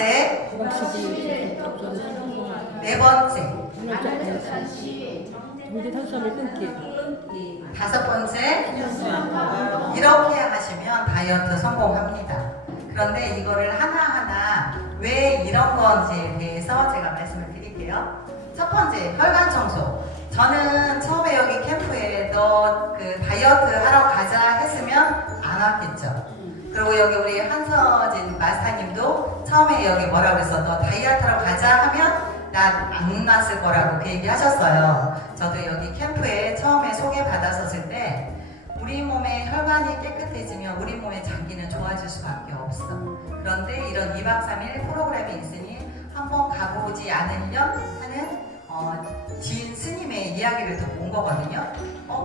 번째, 네 번째, 문제 탄수화물 끊기. 다섯 번째, 이렇게 하시면 다이어트 성공합니다. 그런데 이거를 하나하나 왜 이런 건지에 대해서 제가 말씀을 드릴게요. 첫 번째, 혈관 청소. 저는 처음에 여기 캠프에 너 그 다이어트 하러 가자 했으면 안 왔겠죠. 그리고 여기 우리 한서진 마스터님도 처음에 여기 뭐라고 그랬어? 너 다이어트 하러 가자 하면 나 안 왔을 거라고 그 얘기 하셨어요. 저도 여기 캠프에 처음에 소개받았었을 때 우리 몸의 혈관이 깨끗해지면 우리 몸의 장기는 좋아질 수밖에 없어. 그런데 이런 2박 3일 프로그램이 있으니 한번 가보지 않으려 하는 지인 스님의 이야기를 듣고 온 거거든요.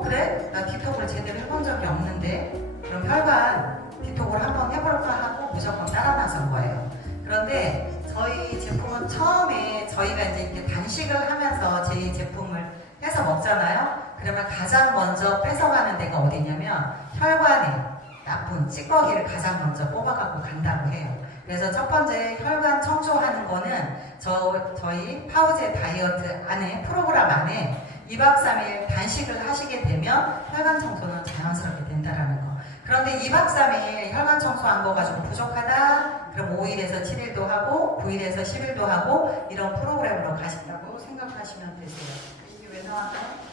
그래? 나 디톡을 제대로 해본 적이 없는데 그럼 혈관 디톡을 한번 해볼까 하고 무조건 따라 나선 거예요. 그런데 저희 제품은 처음에 저희가 이제 이렇게 단식을 하면서 제 제품을 해서 먹잖아요. 그러면 가장 먼저 뺏어가는 데가 어디냐면 혈관에 나쁜 찌꺼기를 가장 먼저 뽑아갖고 간다고 해요. 그래서 첫 번째 혈관 청소하는 거는 저희 파우제 다이어트 안에 프로그램 안에 2박 3일 단식을 하시게 되면 혈관 청소는 자연스럽게 된다라는 거. 그런데 2박 3일 혈관 청소한 거가 좀 부족하다? 그럼 5일에서 7일도 하고 9일에서 10일도 하고 이런 프로그램으로 가신다고 생각하시면 되세요. 이게 왜 나왔나요?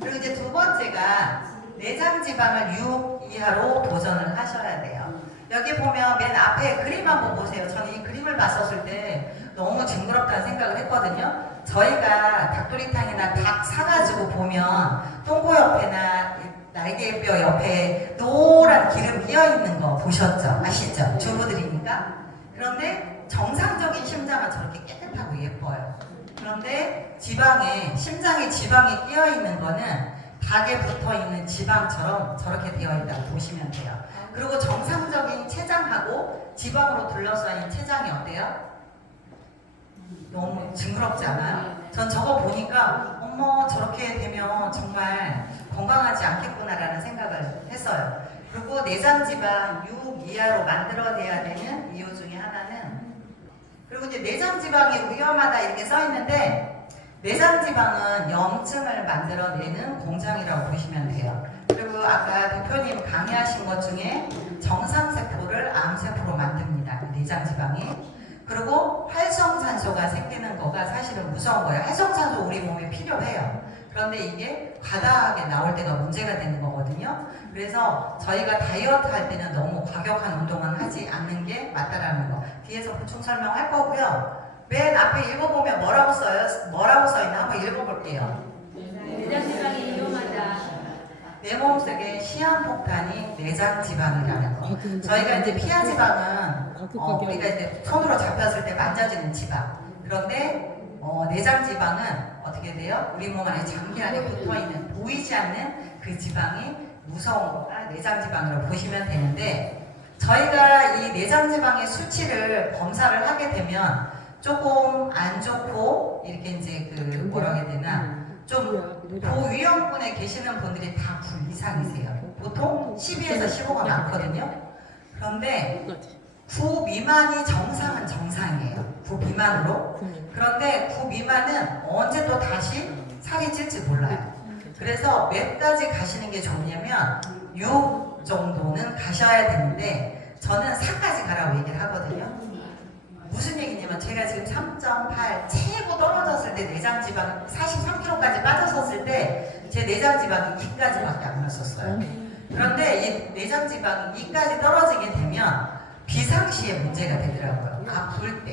그리고 이제 두 번째가 내장 지방을 6 이하로 도전을 하셔야 돼요. 여기 보면 맨 앞에 그림 한번 보세요. 저는 이 그림을 봤었을 때 너무 징그럽다는 생각을 했거든요. 저희가 닭도리탕이나 닭 사가지고 보면 똥꼬 옆에나 날개뼈 옆에 노란 기름 이어있는 거 보셨죠? 아시죠? 주부들이니까. 그런데 정상적인 심장은 저렇게 깨끗하고 예뻐요. 그런데 심장에 지방이 끼어있는 거는 닭에 붙어있는 지방처럼 저렇게 되어 있다고 보시면 돼요. 그리고 정상적인 췌장하고 지방으로 둘러싸인 췌장이 어때요? 너무 징그럽지 않아요? 전 저거 보니까 어머 저렇게 되면 정말 건강하지 않겠구나라는 생각을 했어요. 그리고 내장지방 6 이하로 만들어내야 되는 이유 중에 하나는 그리고 이제 내장지방이 위험하다 이렇게 써있는데 내장지방은 염증을 만들어내는 공장이라고 보시면 돼요. 그리고 아까 대표님 강의하신 것 중에 정상세포를 암세포로 만듭니다. 내장지방이. 그리고 활성산소가 생기는 거가 사실은 무서운 거예요. 활성산소 우리 몸에 필요해요. 그런데 이게 과다하게 나올 때가 문제가 되는 거거든요. 그래서 저희가 다이어트 할 때는 너무 과격한 운동은 하지 않는 게 맞다라는 거. 뒤에서 보충 설명할 거고요. 맨 앞에 읽어보면 뭐라고 써있나 한번 읽어볼게요. 내장지방이 위험하다. 내 몸속에 시한폭탄이 내장지방이라는 거. 저희가 이제 피하지방은 우리가 이제 손으로 잡혔을 때 만져지는 지방. 그런데 내장지방은 어떻게 돼요? 우리 몸 안에 장기 안에 붙어있는 보이지 않는 그 지방이 무서운 거가 내장지방이라고 보시면 되는데 저희가 이 내장지방의 수치를 검사를 하게 되면 조금 안 좋고 이렇게 이제 그 뭐라고 해야 되나 좀 고위험군에 계시는 분들이 다 9 이상이세요. 보통 12에서 15가 많거든요. 그런데 9 미만이 정상은 정상이에요. 9 미만으로. 그런데 9 미만은 언제 또 다시 살이 찔지 몰라요. 그래서 몇 가지 가시는 게 좋냐면 6 정도는 가셔야 되는데 저는 4까지 가라고 얘기를 하거든요. 무슨 얘기냐면 제가 지금 3.8 최고 떨어졌을 때 내장지방 43kg까지 빠졌었을 때 제 내장지방이 2까지밖에 안 났었어요. 그런데 이 내장지방이 2까지 떨어지게 되면 비상시에 문제가 되더라고요. 아플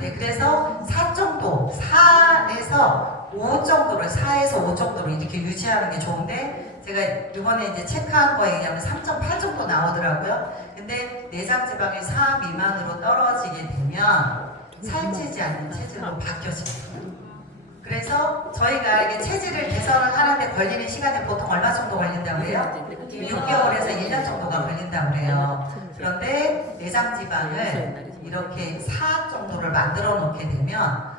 때. 그래서 4 정도, 4에서 5 정도를, 4에서 5 정도로 이렇게 유지하는 게 좋은데 제가 이번에 이제 체크한 거에 의하면 3.8 정도 나오더라고요. 근데 내장지방이 4 미만으로 떨어지게 되면 살찌지 않는 체질로 바뀌어집니다. 그래서 저희가 이게 체질을 개선을 하는데 걸리는 시간이 보통 얼마 정도 걸린다고 그래요? 6개월에서 1년 정도가 걸린다고 그래요. 그런데 내장지방을 이렇게 4 정도를 만들어 놓게 되면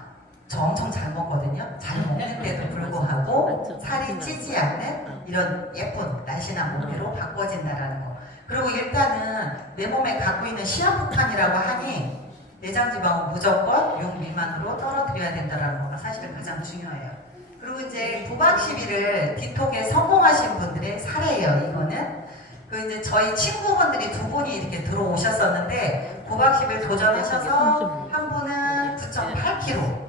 저 엄청 잘 먹거든요. 잘 먹는데도 불구하고 살이 찌지 않는 이런 예쁜 날씬한 몸매로 바꿔진다라는 거. 그리고 일단은 내 몸에 갖고 있는 시한폭탄이라고 하니 내장지방은 무조건 6 미만으로 떨어뜨려야 된다는 거가 사실은 가장 중요해요. 그리고 이제 9박 10일을 디톡에 성공하신 분들의 사례예요. 이거는 그 이제 저희 친구분들이 두 분이 이렇게 들어오셨었는데 9박 10일 도전하셔서 한 분은 9.8kg.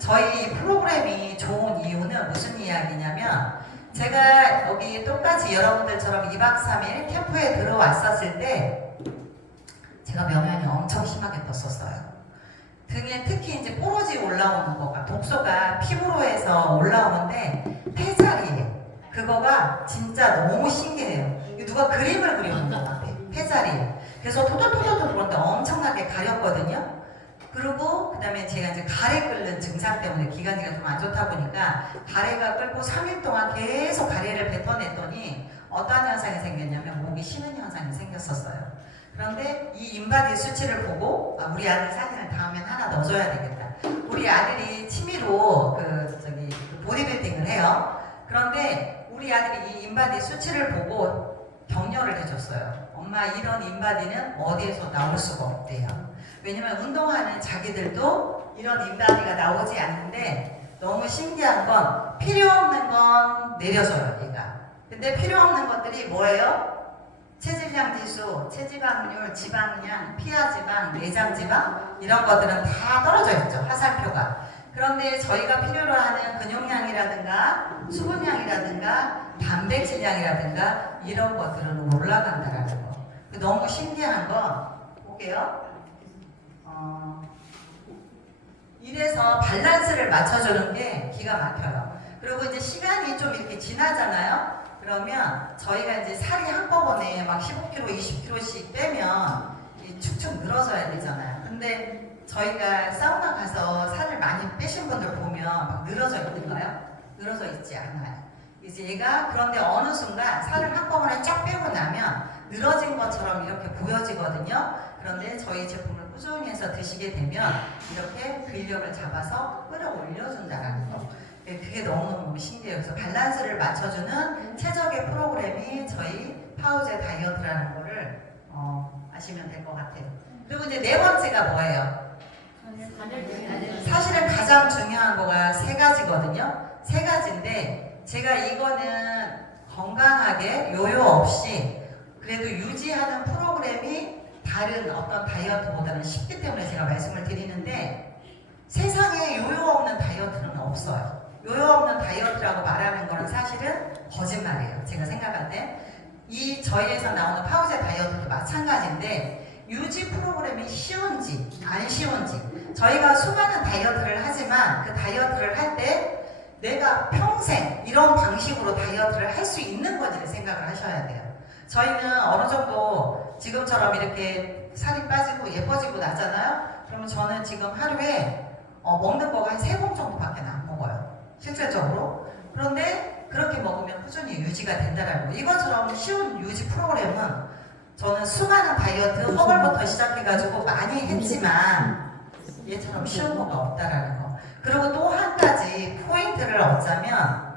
저희 이 프로그램이 좋은 이유는 무슨 이야기냐면 제가 여기 똑같이 여러분들처럼 2박 3일 캠프에 들어왔었을 때 제가 명현이 엄청 심하게 떴었어요. 등에 특히 이제 뽀로지 올라오는 거가 독소가 피부로 해서 올라오는데 폐자리에 그거가 진짜 너무 신기해요. 누가 그림을 그려놓은 것 같아. 폐자리에. 그래서 토토토토토 들어오는데 엄청나게 가렸거든요. 그리고 그 다음에 제가 이제 가래 끓는 증상 때문에 기관지가 좀 안 좋다 보니까 가래가 끓고 3일 동안 계속 가래를 뱉어냈더니 어떠한 현상이 생겼냐면 목이 쉬는 현상이 생겼었어요. 그런데 이 인바디 수치를 보고 우리 아들 사진을 다음엔 하나 넣어줘야 되겠다. 우리 아들이 취미로 보디빌딩을 해요. 그런데 우리 아들이 이 인바디 수치를 보고 격려를 해줬어요. 엄마 이런 인바디는 어디에서 나올 수가 없대요. 왜냐면 운동하는 자기들도 이런 인바디가 나오지 않는데 너무 신기한 건 필요 없는 건 내려줘요, 얘가. 근데 필요 없는 것들이 뭐예요? 체질량 지수, 체지방률, 지방량, 피하지방, 내장지방 이런 것들은 다 떨어져 있죠, 화살표가. 그런데 저희가 필요로 하는 근육량이라든가 수분량이라든가 단백질량이라든가 이런 것들은 올라간다라는 거. 너무 신기한 거 볼게요. 이래서 밸런스를 맞춰주는 게 기가 막혀요. 그리고 이제 시간이 좀 이렇게 지나잖아요. 그러면 저희가 이제 살이 한꺼번에 막 15kg, 20kg씩 빼면 축축 늘어져야 되잖아요. 근데 저희가 사우나 가서 살을 많이 빼신 분들 보면 막 늘어져 있는가요? 늘어져 있지 않아요. 이제 얘가 그런데 어느 순간 살을 한꺼번에 쫙 빼고 나면 늘어진 것처럼 이렇게 보여지거든요. 그런데 저희 제품을 꾸준히 해서 드시게 되면 이렇게 근력을 잡아서 끌어올려준다는 거. 그게 너무너무 신기해요. 그래서 밸런스를 맞춰주는 최적의 프로그램이 저희 파우제 다이어트라는 거를 아시면 될 것 같아요. 그리고 이제 네 번째가 뭐예요? 사실은 가장 중요한 거가 세 가지거든요. 세 가지인데 제가 이거는 건강하게 요요 없이 그래도 유지하는 프로그램이 다른 어떤 다이어트보다는 쉽기 때문에 제가 말씀을 드리는데 세상에 요요 없는 다이어트는 없어요. 요요 없는 다이어트라고 말하는 거는 사실은 거짓말이에요. 제가 생각할 때. 이 저희에서 나오는 파우제 다이어트도 마찬가지인데 유지 프로그램이 쉬운지 안 쉬운지 저희가 수많은 다이어트를 하지만 그 다이어트를 할 때 내가 평생 이런 방식으로 다이어트를 할 수 있는 건지를 생각을 하셔야 돼요. 저희는 어느 정도 지금처럼 이렇게 살이 빠지고 예뻐지고 나잖아요. 그러면 저는 지금 하루에 먹는 거가 한 3봉 정도밖에 안 먹어요. 실질적으로. 그런데 그렇게 먹으면 꾸준히 유지가 된다는 거. 이것처럼 쉬운 유지 프로그램은 저는 수많은 다이어트 허벌부터 시작해가지고 많이 했지만 얘처럼 쉬운 거가 없다라는 거. 그리고 또 한 가지 포인트를 얻자면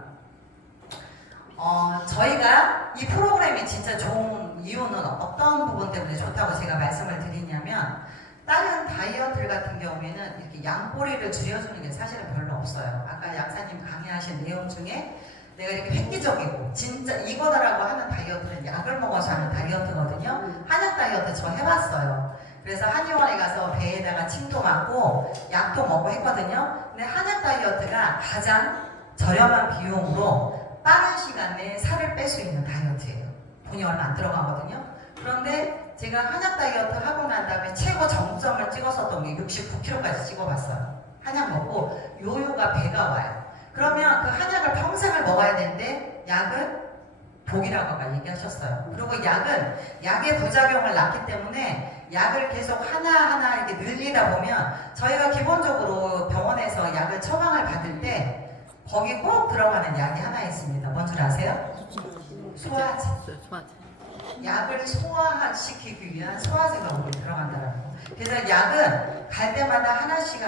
저희가 이 프로그램이 진짜 좋은 이유는 어떤 부분 때문에 좋다고 제가 말씀을 드리냐면 다른 다이어트 같은 경우에는 이렇게 양꼬리를 줄여주는 게 사실은 별로 없어요. 아까 약사님 강의하신 내용 중에 내가 이렇게 획기적이고 진짜 이거다라고 하는 다이어트는 약을 먹어서 하는 다이어트거든요. 한약 다이어트 저 해봤어요. 그래서 한의원에 가서 배에다가 침도 맞고 약도 먹고 했거든요. 근데 한약 다이어트가 가장 저렴한 비용으로 빠른 시간 내에 살을 뺄 수 있는 다이어트예요. 돈이 얼마 안 들어가거든요. 그런데 제가 한약 다이어트 하고 난 다음에 최고 정점을 찍었었던 게 69kg까지 찍어봤어요. 한약 먹고 요요가 배가 와요. 그러면 그 한약을 평생을 먹어야 되는데 약은 독이라고 아까 얘기하셨어요. 그리고 약은 약의 부작용을 낳기 때문에 약을 계속 하나하나 이렇게 늘리다 보면 저희가 기본적으로 병원에서 약을 처방을 받을 때 거기 꼭 들어가는 약이 하나 있습니다. 뭔 줄 아세요? 소화제. 약을 소화시키기 위한 소화제가 거기 들어간다는 거. 그래서 약은 갈 때마다 하나씩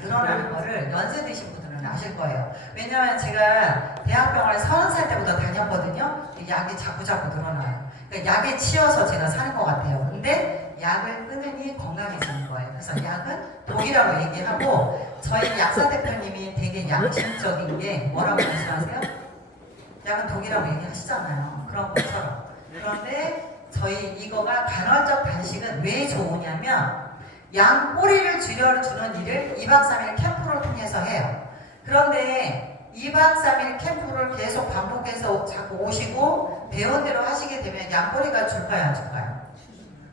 늘어나는 거를 연세 드신 분들은 아실 거예요. 왜냐하면 제가 대학병원에 30살 때부터 다녔거든요. 약이 자꾸자꾸 늘어나요. 그러니까 약에 치여서 제가 사는 것 같아요. 근데 약을 끊으니 건강해지는 거예요. 그래서 약은 독이라고 얘기하고 저희 약사 대표님이 되게 양심적인 게 뭐라고 말씀하세요? 약은 독이라고 얘기하시잖아요. 그런 것처럼. 그런데 저희 이거가 간헐적 단식은 왜 좋으냐면 양 꼬리를 줄여주는 일을 2박 3일 캠프를 통해서 해요. 그런데 2박 3일 캠프를 계속 반복해서 자꾸 오시고 배운 대로 하시게 되면 양꼬리가 줄까요, 안 줄까요?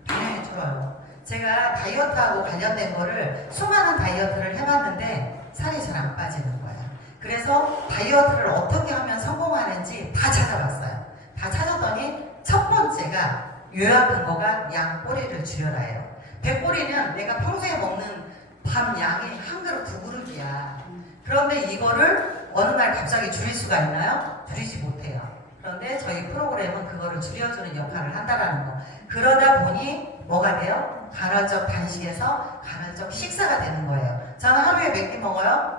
당연히 줄어요. 제가 다이어트하고 관련된 거를 수많은 다이어트를 해봤는데 살이 잘 안 빠지는 거예요. 그래서 다이어트를 어떻게 하면 성공하는지 다 찾아봤어요. 다 찾았더니 첫 번째가 요약한 거가 양 꼬리를 줄여라예요. 배꼬리는 내가 평소에 먹는 밥 양이 한 그릇 두 그릇이야. 그런데 이거를 어느 날 갑자기 줄일 수가 있나요? 줄이지 못해요. 그런데 저희 프로그램은 그거를 줄여주는 역할을 한다라는 거. 그러다 보니 뭐가 돼요? 간헐적 단식에서 간헐적 식사가 되는 거예요. 저는 하루에 몇 끼 먹어요?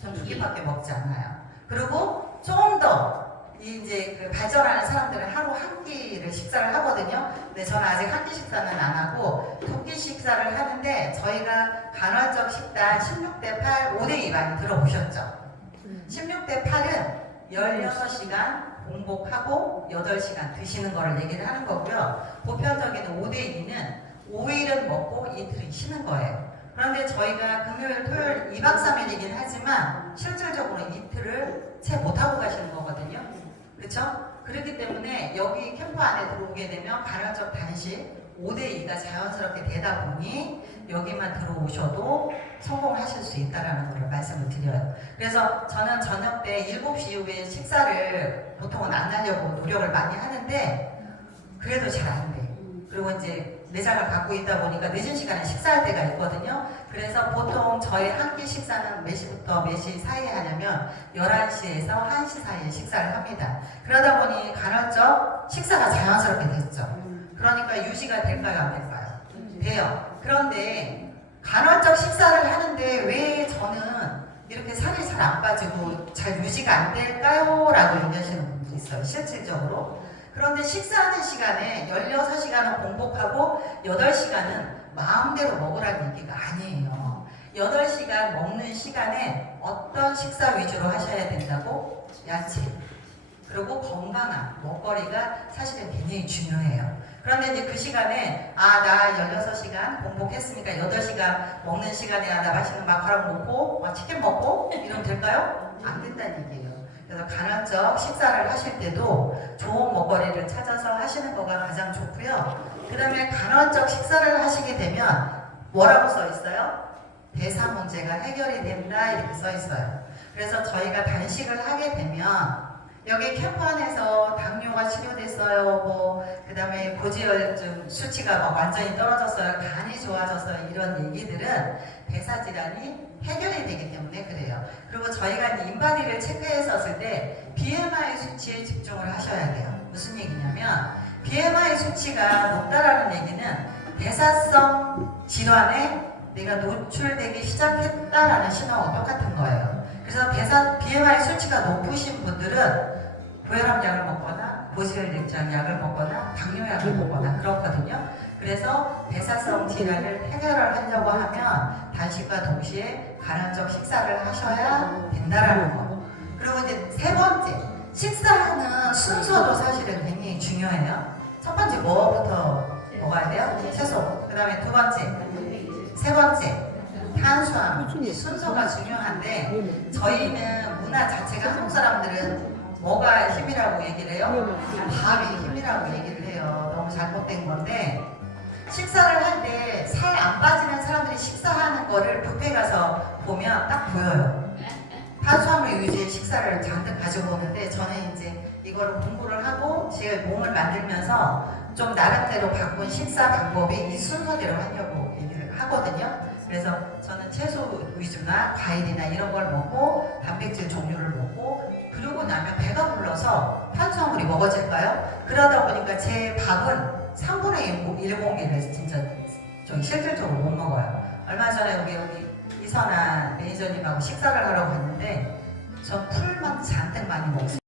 전 2끼밖에 먹지 않아요. 그리고 조금 더 이제 그 발전하는 사람들은 하루 한 끼를 식사를 하거든요. 근데 저는 아직 한 끼 식사는 안 하고 2끼 식사를 하는데 저희가 간헐적 식단 16대 8, 5대2 많이 들어보셨죠? 16대 8은 16시간 공복하고 8시간 드시는 거를 얘기를 하는 거고요. 보편적인 5대2는 5일은 먹고 이틀은 쉬는 거예요. 그런데 저희가 금요일, 토요일 2박 3일이긴 하지만 실질적으로 이틀을 채 못하고 가시는 거거든요. 그렇죠? 그렇기 때문에 여기 캠프 안에 들어오게 되면 간헐적 단식 5대2가 자연스럽게 되다 보니 여기만 들어오셔도 성공하실 수 있다는 것을 말씀을 드려요. 그래서 저는 저녁 때 7시 이후에 식사를 보통은 안 하려고 노력을 많이 하는데 그래도 잘 안 돼. 그리고 이제 내장을 갖고 있다 보니까 늦은 시간에 식사할 때가 있거든요. 그래서 보통 저희 한 끼 식사는 몇 시부터 몇 시 사이에 하냐면 11시에서 1시 사이에 식사를 합니다. 그러다 보니 간헐적 식사가 자연스럽게 됐죠. 그러니까 유지가 될까요, 안 될까요? 돼요. 그런데 간헐적 식사를 하는데 왜 저는 이렇게 살이 잘 안 빠지고 잘 유지가 안 될까요? 라고 얘기하시는 분들이 있어요, 실질적으로. 그런데 식사하는 시간에 16시간은 공복하고 8시간은 마음대로 먹으라는 얘기가 아니에요. 8시간 먹는 시간에 어떤 식사 위주로 하셔야 된다고? 야채. 그리고 건강한 먹거리가 사실은 굉장히 중요해요. 그런데 이제 그 시간에 나 16시간 공복했으니까 8시간 먹는 시간에 나 맛있는 마카롱 먹고 치킨 먹고 이러면 될까요? 안 된다는 얘기예요. 그래서 간헐적 식사를 하실 때도 좋은 먹거리를 찾아서 하시는 거가 가장 좋고요. 그 다음에 간헐적 식사를 하시게 되면 뭐라고 써 있어요? 대사 문제가 해결이 된다 이렇게 써 있어요. 그래서 저희가 단식을 하게 되면 여기 캠프 안에서 당뇨가 치료됐어요, 그 다음에 고지혈증 수치가 막 완전히 떨어졌어요, 간이 좋아졌어요, 이런 얘기들은 대사질환이 해결이 되기 때문에 그래요. 그리고 저희가 인바디를 체크했었을 때 BMI 수치에 집중을 하셔야 돼요. 무슨 얘기냐면 BMI 수치가 높다라는 얘기는 대사성 질환에 내가 노출되기 시작했다라는 신호와 똑같은 거예요. 그래서 BMI 수치가 높으신 분들은 고혈압 약을 먹거나 고지혈증 약을 먹거나 당뇨약을 먹거나 그렇거든요. 그래서 대사성 질환을 해결을 하려고 하면 단식과 동시에 간헐적 식사를 하셔야 된다라는 거. 그리고 이제 세 번째, 식사하는 순서도 사실은 굉장히 중요해요. 첫 번째 뭐부터 먹어야 돼요? 채소. 그 다음에 두 번째, 세 번째, 탄수화물. 이 순서가 중요한데 저희는 문화 자체가 한국 사람들은 뭐가 힘이라고 얘기를 해요? 밥이 힘이라고 얘기를 해요. 너무 잘못된 건데 식사를 할 때 살 안 빠지는 사람들이 식사하는 거를 뷔페 가서 보면 딱 보여요. 탄수화물 위주의 식사를 잔뜩 가지고 오는데 저는 이제 이거를 공부를 하고 제 몸을 만들면서 좀 나름대로 바꾼 식사 방법이 이 순서대로 하려고 얘기를 하거든요. 그래서 저는 채소 위주나 과일이나 이런 걸 먹고 단백질 종류를 먹고 그러고 나면 배가 불러서 탄수화물이 먹어질까요? 그러다 보니까 제 밥은 3분의 1 공기를 진짜 저희 실질적으로 못 먹어요. 얼마 전에 여기 이선아 매니저님하고 식사를 하러 갔는데 전 풀만 잔뜩 많이 먹었어요.